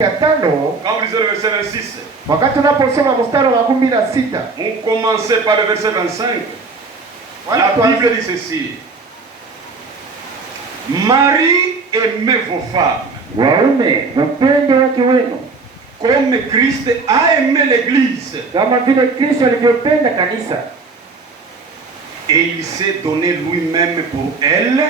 Quand vous lisez le verset 26, wakati unaposoma mstari wa 16, on commençait par le verset 25. La Bible dit ceci: Marie, aimez vos femmes waume mpende wake wenu comme Christ a aimé l'église kama vile Kristo alivyopenda kanisa, et il s'est donné lui-même pour elle,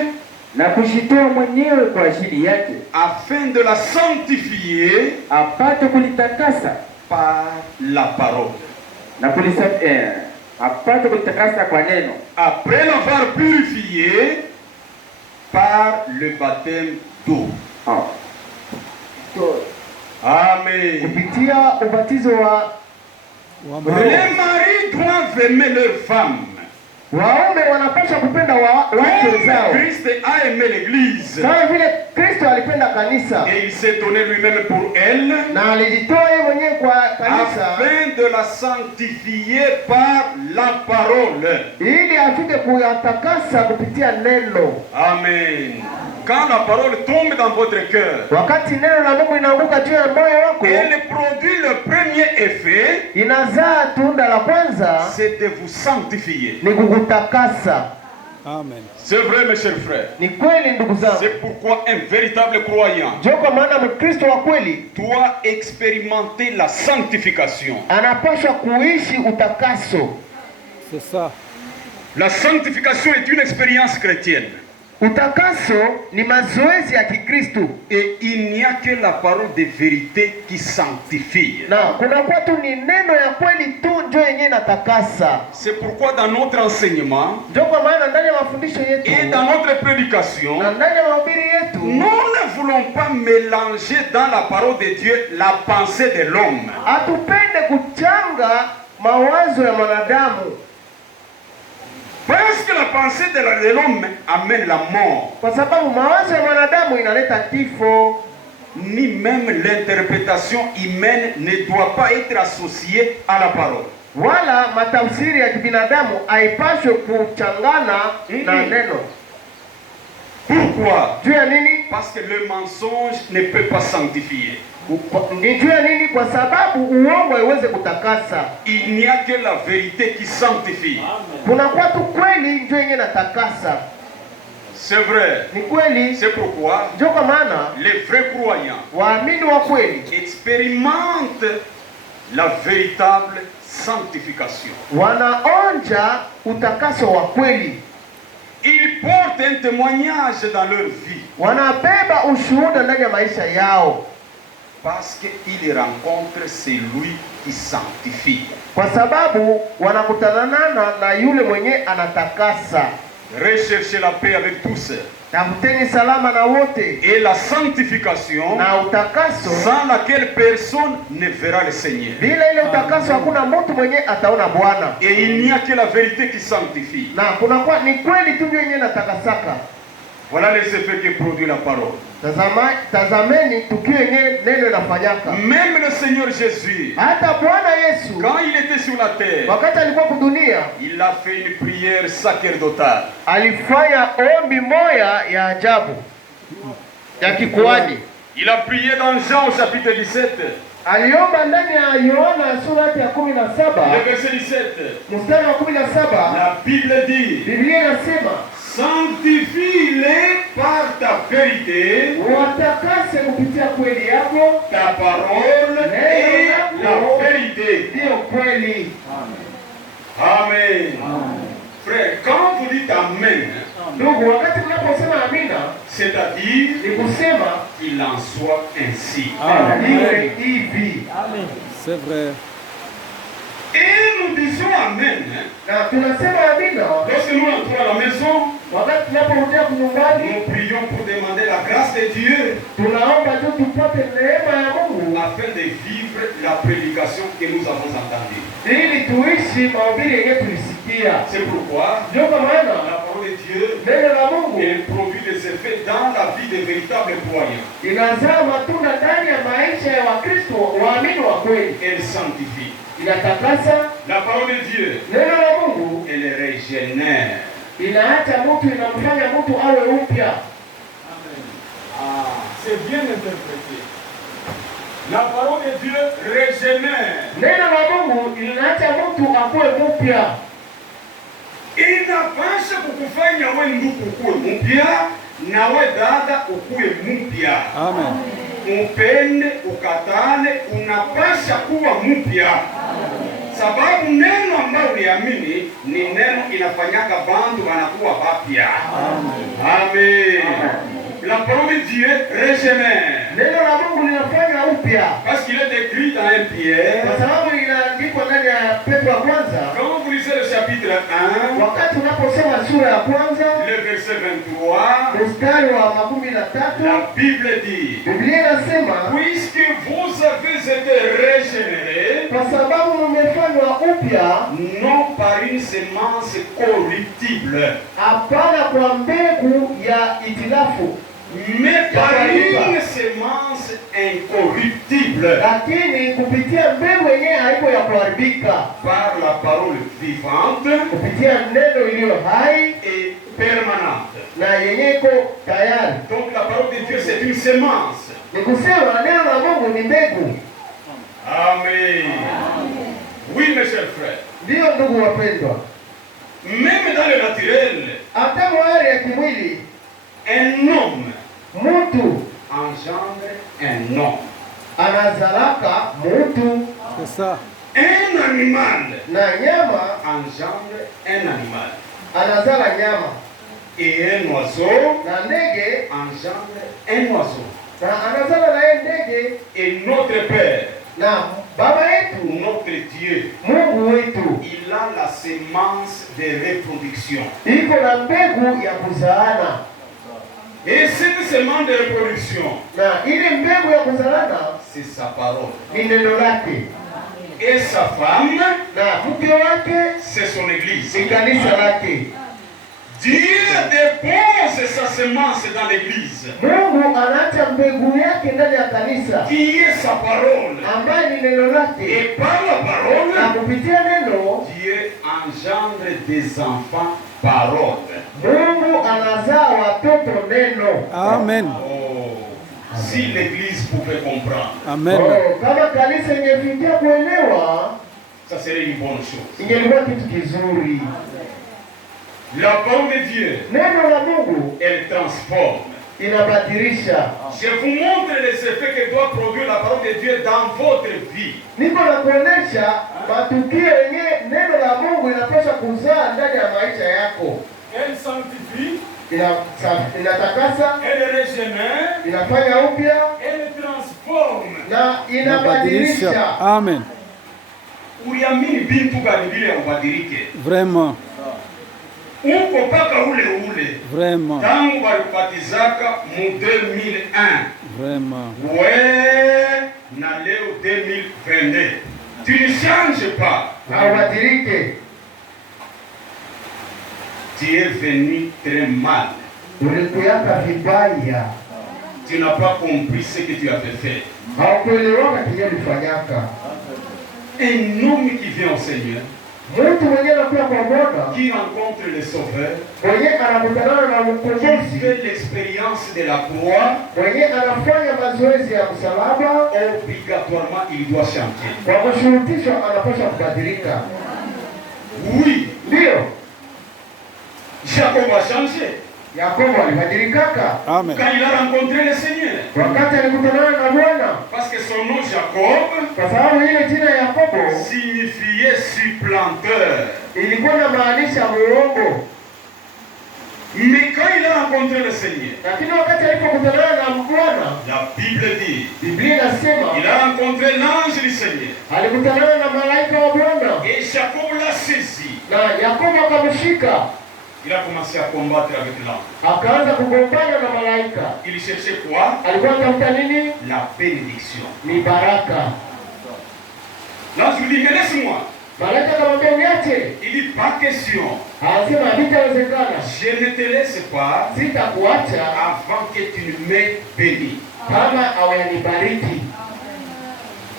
na kujitoa mwenyewe kwa ajili yake, afin de la sanctifier apate kulitakasa par la parole, na apate kulitakasa kwa neno, après l'avoir purifié par le baptême d'eau. Amen. Kupitia ubatizo wa les maris doivent aimer leurs femmes. Waume wanapaswa kupenda wake zao. Christ a aimé l'église. Kama vile Kristo alipenda kanisa. Et il s'est donné lui-même pour elle. Na alijitoa yeye mwenyewe kwa kanisa. Afin de la sanctifier par la parole. Ili afike kuyatakasa kupitia neno. Amen. Quand la parole tombe dans votre cœur, wakati neno la Mungu inaanguka juu ya moyo wako, elle produit le premier effet. Inazaa tunda la kwanza, c'est de vous sanctifier. Ni kukutakasa. Amen. C'est vrai, mes chers frères. Ni kweli ndugu zangu. C'est pourquoi un véritable croyant kwa maana Mkristo wa kweli doit expérimenter la sanctification. Anapaswa kuishi utakaso. C'est ça. La sanctification est une expérience chrétienne. Utakaso ni mazoezi ya Kikristo. Et il n'y a que la parole de vérité qui sanctifie. Na kuna kwa tu ni neno ya kweli tu ndio yenyewe inatakasa. C'est pourquoi dans notre enseignement kwa maana ndani ya mafundisho yetu et dans notre prédication, na ndani ya mahubiri yetu, nous ne voulons pas mélanger dans la parole de Dieu la pensée de l'homme. Atupende kuchanga mawazo ya mwanadamu. Parce que la pensée de l'homme amène la mort. Kwa sababu mawazo ya mwanadamu inaleta kifo. Ni même l'interprétation humaine ne doit pas être associée à la parole. Wala matafsiri ya kibinadamu haipaswi kuchangana na neno. Pourquoi? Juu ya nini? Parce que le mensonge ne peut pas sanctifier. Juu ya nini? Kwa sababu uongo haiwezi kutakasa. Il n'y a que la vérité qui sanctifie. Kuna kwa tu kweli ndio yenyewe inatakasa. C'est vrai. Ni kweli. C'est pourquoi kwa maana les vrais croyants waamini wa kweli expérimentent la véritable sanctification. Wanaonja utakaso wa kweli. Ils portent un témoignage dans leur vie. Wanabeba ushuhuda ndani ya maisha yao. Parce qu'ils rencontrent celui qui sanctifie. Kwa sababu wanakutanana na yule mwenye anatakasa. Recherchez la paix avec tous. Tafuteni salama na wote. Et la sanctification, na utakaso, sans laquelle personne ne verra le Seigneur. Bila ile utakaso hakuna mtu mwenye ataona Bwana. Et il n'y a que la vérité qui sanctifie. Na kuna kwa ni kweli tu ndio yenyewe natakasaka. Voilà les effets que produit la parole. Tazameni tukio yenyewe neno inafanyaka. Même le Seigneur Jésus, hata Bwana Yesu, quand il était sur la terre, wakati alikuwa kudunia, il a fait une prière sacerdotale. Alifanya ombi moya ya ajabu ya kikuhani. Il a prié dans Jean au chapitre 17. Aliomba ndani ya Yohana sura ya 17. Le verset 17. Mstari wa 17. La Bible dit, Biblia inasema, sanctifie-les par ta vérité, watakase kupitia kweli yako, ta parole est la vérité. Ndio kweli. Amen. Frère, quand vous dites amen, ndugu, wakati mnaposema amina, c'est-à-dire ni kusema qu'il en soit ainsi. Amen. Hivi. Amen. C'est vrai. Et nous disons amen. Na tunasema amina lorsque nous entrons à la maison, wakati tunaporudia nyumbani, nous prions pour demander la grâce de Dieu, tunaomba tu tupate neema ya Mungu afin de vivre la prédication que nous avons entendue. ili tuishi mahubiri yenyewe tulisikia. C'est pourquoi ndio kwa maana la parole de Dieu, neno la Mungu, elle produit des effets dans la vie des véritables croyants. Inazaa matunda ndani ya maisha ya Wakristo waamini wa kweli. Elle sanctifie. Inatakasa. La parole de Dieu, neno la Mungu, elle régénère. Inaacha mtu, inamfanya mtu awe upya. C'est bien interprété. La parole de Dieu régénère. Neno la Mungu linaacha mtu akuwe mpya. Inapasha kukufanya we ndugu ukuwe mpya na we dada ukuwe mpya. Amen. Upende ukatane, unapasha kuwa mpya. Sababu neno ambalo uliamini ni neno inafanyaka bantu wanakuwa bapya. Amen. La parole de Dieu régénère. Neno la Mungu linafanya upya. Parce qu'il est écrit dans 1 Pierre. Kwa sababu inaandikwa ndani ya Petro wa kwanza. Quand vous lisez le chapitre 1, Wakati unaposoma sura ya kwanza, le verset 23, mstari wa 13, la Bible dit: Biblia inasema, puisque vous avez été régénérés, kwa sababu mmefanywa upya, non par une semence corruptible, hapana kwa mbegu ya itilafu, mais par une semence incorruptible, lakini kupitia mbegu yenyewe haiko ya kuharibika, par la parole vivante kupitia neno iliyo hai et permanente. na yenyewe iko tayari. Donc la parole de Dieu c'est une semence. Ni kusema neno la Mungu ni mbegu. Amen. Oui mes chers frères. Ndiyo ndugu wapendwa, Même dans le naturel, hata mwari ya kimwili un homme mtu engendre un homme. anazalaka mtu, C'est ça. Un animal na nyama engendre un animal. anazala nyama, Et un oiseau na ndege engendre un oiseau. na anazala naye ndege. Et notre Père, Na baba yetu notre Dieu, Mungu wetu il a la semence de reproduction. iko na mbegu ya kuzaana, Et cette semence de reproduction, na ile mbegu ya kuzalana c'est sa parole. ni neno lake, Et sa femme, na mke wake c'est son église. ni kanisa lake. Dieu dépose sa semence dans l'église, Mungu anaacha mbegu yake ndani ya kanisa qui est sa parole. ambaye ni neno lake, Et par la na parole, kupitia neno Dieu engendre des enfants parole. Mungu anazaa watoto neno. Amen. Oh, si l'église pouvait comprendre, Amen. Oh, kama kanisa ingefikia kuelewa, ça serait une bonne chose. ingelikuwa kitu kizuri. La parole de Dieu, Neno la Mungu elle transforme. inabadilisha. Je vous montre les effets que doit produire la parole de Dieu dans votre vie. Niko na kuonesha matukio yenye neno la Mungu inapaswa kuzaa ndani ya maisha yako. Elle sanctifie, Inatakasa, elle régénère, inafanya upya elle transforme. na Inabadilisha. inabadilisha. Amen. Uliamini bintu gani bila ubadilike? Vraiment. Uko paka ule ule. Vraiment. Tangu walikubatizaka mu 2001. Vraiment. Ouais, na leo 2022. Tu ne changes pas. Haubadirike. Tu es venu très mal. Ulikuyaka vibaya. Tu n'as pas compris ce que tu avais fait. Haukuelewaka kile ulifanyaka. Un homme qui vient au Seigneur, Mtu mwenye anakuwa kwa Bwana, qui rencontre le Sauveur, mwenye anakutana na qui mkombozi, fait l'expérience de la croix, mwenye anafanya mazoezi ya msalaba, obligatoirement il doit changer. kwa kushurutishwa anapaswa kubadilika. Oui, Ndio Jacob a changé. Yakobo alibadilikaka Amen. Quand il a rencontré le Seigneur. wakati alikutana na Bwana, Parce que son nom Jacob kwa sababu ile jina Yakobo signifiait supplanteur. ilikuwa inamaanisha muongo. Mais quand il a rencontré le Seigneur, Lakini wakati alipokutana na Bwana, la Bible dit, Biblia inasema il a rencontré l'ange du Seigneur. alikutana na malaika wa Bwana Et Jacob l'a saisi. na Yakobo akamshika, Il a commencé à combattre avec l'ange. akaanza kugombana na malaika. Il cherchait quoi? Alikuwa anatafuta nini? La bénédiction. Ni baraka. L'ange lui dit, mais laisse-moi. Malaika akamwambia niache. Il dit, pas question. Anasema havitawezekana, Je ne te laisse pas sitakuacha avant que tu ne m'aies béni. kama hawanibariki.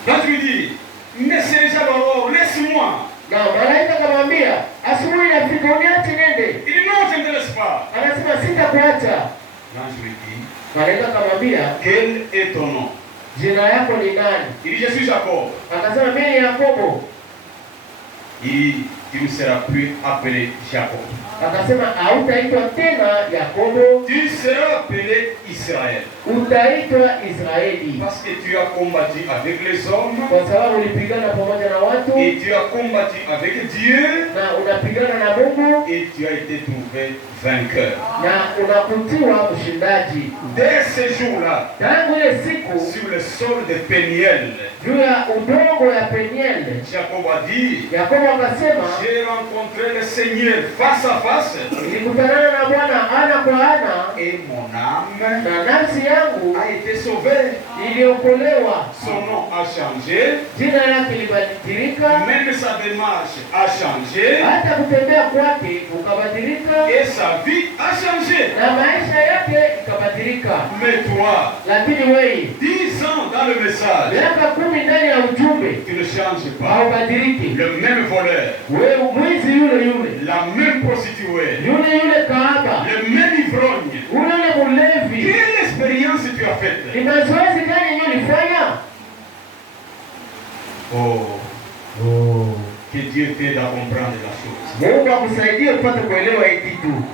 L'ange lui dit, mais c'est déjà l'aurore, laisse-moi. Na malaika akamwambia asubuhi inafika, uniache nende. Il dit, non, je ne te laisse pas. Anasema sitakuacha. L'ange lui dit, Malaika akamwambia quel est ton nom? jina yako ni nani? Il dit, je suis Jacob. Akasema mimi ni Yakobo. Tu ne seras plus appelé Jacob. Akasema hautaitwa tena Yakobo, Tu seras appelé Israël. utaitwa Israeli, Parce que tu as combattu avec les hommes kwa sababu ulipigana pamoja na watu et tu as combattu avec Dieu na unapigana na Mungu et tu as été trouvé vainqueur. na unakutiwa mshindaji. Dès ce jour-là, Tangu ile siku sur le sol de Péniel, juu ya udongo ya Peniel, Jacob a dit, Yakobo akasema j'ai rencontré le Seigneur face à face nilikutana na Bwana ana kwa ana et mon âme na nafsi yangu a été sauvée. iliokolewa. Son nom a changé, Jina lake libadilika, même sa démarche a changé hata kutembea kwake ukabadilika et sa vie a changé. na maisha yake ikabadilika. Mais toi, Lakini wewe 10 ans dans le message, miaka 10 ndani ya ujumbe tu ne changes pas. haubadiliki. Le même voleur, Wewe mwizi yule la même prostituée, yule kahaba, le même ivrogne. yule mulevi. Quelle expérience tu as faite? Ni mazoezi gani yenyewe ulifanya? Oh, que Dieu t'aide à comprendre la chose. Mungu akusaidie upate kuelewa hii kitu.